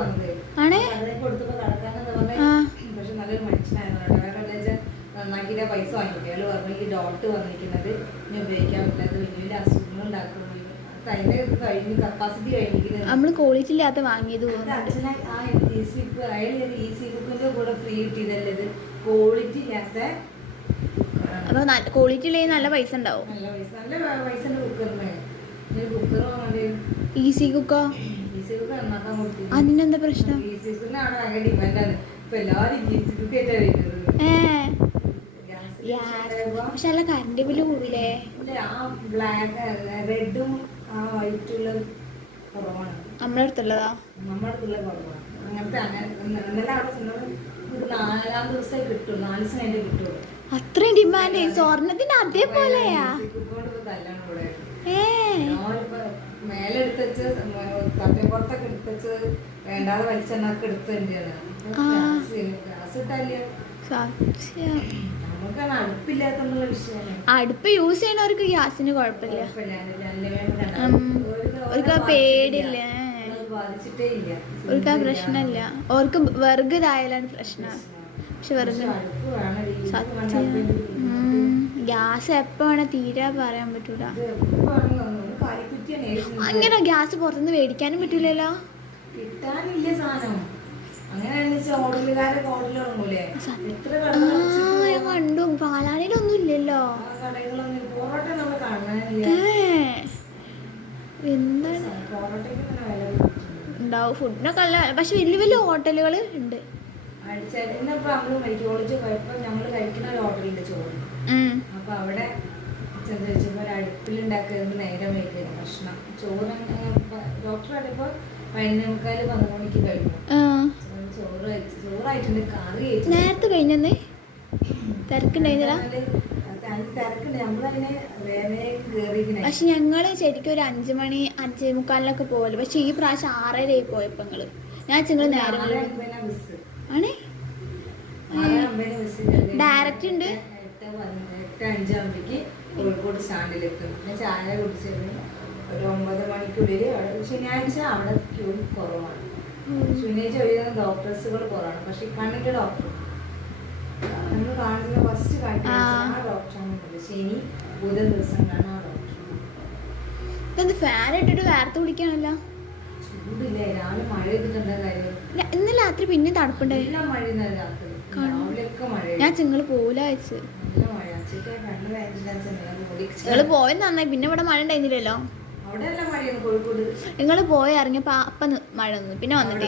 വന്നത്. കൊടുത്തപ്പോ കടക്കാനെന്ന് പറഞ്ഞാൽ പക്ഷെ നല്ലൊരു മനുഷ്യനായിരുന്നു. നന്നാക്കിയിട്ട് പൈസ വാങ്ങിക്കുക. അയാൾ പറഞ്ഞു ഈ ഡോട്ട് വന്നിരിക്കുന്നത് ഇനി ഉപയോഗിക്കാൻ പറ്റാത്ത വലിയ വലിയ അസുഖങ്ങൾ ഉണ്ടാക്കുന്നു. അതിന്റെ കഴിഞ്ഞ് കപ്പാസിറ്റി കഴിഞ്ഞിരിക്കുന്നത് നമ്മള് ക്വാളിറ്റി ഇല്ലാത്ത വാങ്ങിയത്. അച്ഛനെ ആ ഈസി ബുക്ക് അയാൾ ഈസി ബുക്കിന്റെ കൂടെ ഫ്രീ കിട്ടിയതല്ലേ ഇത്. ക്വാളിറ്റി ഇല്ലാത്ത അപ്പൊ ക്വാളിറ്റി ഇല്ലെങ്കിൽ നല്ല പൈസ ഉണ്ടാവും. നല്ല പൈസന്റെ കുക്കറിന് കുക്കർ വാങ്ങണ്ടേ. ഈസി കുക്കോ? ഈസി കുക്കർ നന്നാക്കാൻ കൊടുത്തു. അതിനെന്താ പ്രശ്നം? ഈസി കുക്കറിനാണ് ഭയങ്കര ഡിമാൻഡാണ് ഇപ്പൊ എല്ലാവരും ഈസി കുക്കായിട്ടാ വരുന്നത്. പക്ഷെ നല്ല കറണ്ട് ബില്ല് കൂടില്ലേ? ആ ബ്ലാക്ക് റെഡും ആ വൈറ്റുള്ള കുറവാണ്. നമ്മുടെ അടുത്തുള്ളതാ? നമ്മുടെ അടുത്തുള്ള കുറവാണ്. അങ്ങനത്തെ ഇന്നലെ അവിടെ ചെന്നത് 4-ാം ദിവസമായി കിട്ടും. 4 ദിവസം അതിന്റെ കിട്ടുള്ളൂ. അത്രയും ഡിമാൻഡ് സ്വർണത്തിന് അതേപോലെയാ? മേലെ എടുത്തുവെച്ച് തട്ടപ്പുറത്തൊക്കെ എടുത്തുവെച്ച് വേണ്ടാതെ വലിച്ചെണ്ണൊക്കെ എടുത്ത് തന്നെയാണ്. ഗ്യാസ് ഇട്ടല്ലേ നമുക്കാണ് അടുപ്പില്ലാത്തുള്ള വിഷയമാണ്. അടുപ്പ് യൂസ് ചെയ്യുന്നവർക്ക് ഗ്യാസിന് കുഴപ്പമില്ല. അവർക്ക് പേടില്ല, അവർക്ക് ആ പ്രശ്നമില്ല. അവർക്ക് വിറക് ഇതായാലാണ് പ്രശ്നം. പക്ഷെ വിറക് സത്യം ഗ്യാസ് എപ്പോ വേണേ തീരെ പറയാൻ പറ്റൂല. അങ്ങനെ ഗ്യാസ് പുറത്തുനിന്ന് മേടിക്കാനും പറ്റൂലല്ലോ. കിട്ടാനില്ല സാധനം. കണ്ടു പാലാടിയിലൊന്നും ഇല്ലല്ലോ. എന്താണ് ഉണ്ടാവും ഫുഡിനൊക്കെ നല്ല. പക്ഷെ വലിയ വലിയ ഹോട്ടലുകൾ ഉണ്ട്. ഞങ്ങള് കഴിക്കുന്ന ഒരു ഹോട്ടലുണ്ട് ചോറ്. അപ്പൊ അവിടെ ചെന്ന് അടുപ്പിലുണ്ടാക്കുന്നത് നേരം വൈകുന്ന ഭക്ഷണം. ചോറ് ഡോക്ടർ പറയുമ്പോ 11:45 മണിക്ക് കഴിഞ്ഞു. ചോറായിട്ടുണ്ട്, കറി നേരത്തെ കഴിഞ്ഞേ. തിരക്കുണ്ടായിരുന്നില്ല. പക്ഷെ ഞങ്ങള് ശരിക്കും ഒരു 5 മണി 5:45 പോകല്. പക്ഷെ ഈ പ്രാവശ്യം 6:30 പോയപ്പോ ഞാൻ ചെങ്ങള് നേരം ആണേ. ഡയറക്റ്റ് ഉണ്ട്. 8:05 കോഴിക്കോട് സ്റ്റാൻഡിലെത്തും. ചായ കുടിച്ചിരുന്നു ഒരു 9 മണിക്കുള്ളിൽ. ശനിയാഴ്ച അവിടെ ക്യൂ കുറവാണ്. ശനിയാഴ്ച ഒഴിയുന്ന ഡോക്ടേഴ്സുകൾ കുറവാണ്. പക്ഷെ കണ്ണിന്റെ ഡോക്ടർ നമ്മൾ കാണിക്കുന്ന ഫസ്റ്റ് കാണിക്കുന്ന ആ ഡോക്ടറാണ്. ശനി ബുധൻ ദിവസങ്ങളാണ് ആ ഡോക്ടർ. ഫാൻ ഇട്ടിട്ട് വേർത്ത് കുളിക്കാണല്ലോ. ചൂടില്ലേ? രാവിലെ മഴ ചെയ്തിട്ടുണ്ട കാര്യം. ഇന്ന് രാത്രി പിന്നെ തണുപ്പുണ്ടായി. മഴ രാത്രി രാവിലെയൊക്കെ മഴ. ഞാൻ ചിങ്ങള് പോല അയച്ച് നിങ്ങള് പോയത് നന്നായി. പിന്നെ ഇവിടെ മഴ ഉണ്ടായിരുന്നില്ലല്ലോ. അവിടെ മഴയാണ് കോഴിക്കോട്. നിങ്ങള് പോയി ഇറങ്ങിയപ്പോ അപ്പൊ മഴ വന്നു. പിന്നെ വന്നിട്ട്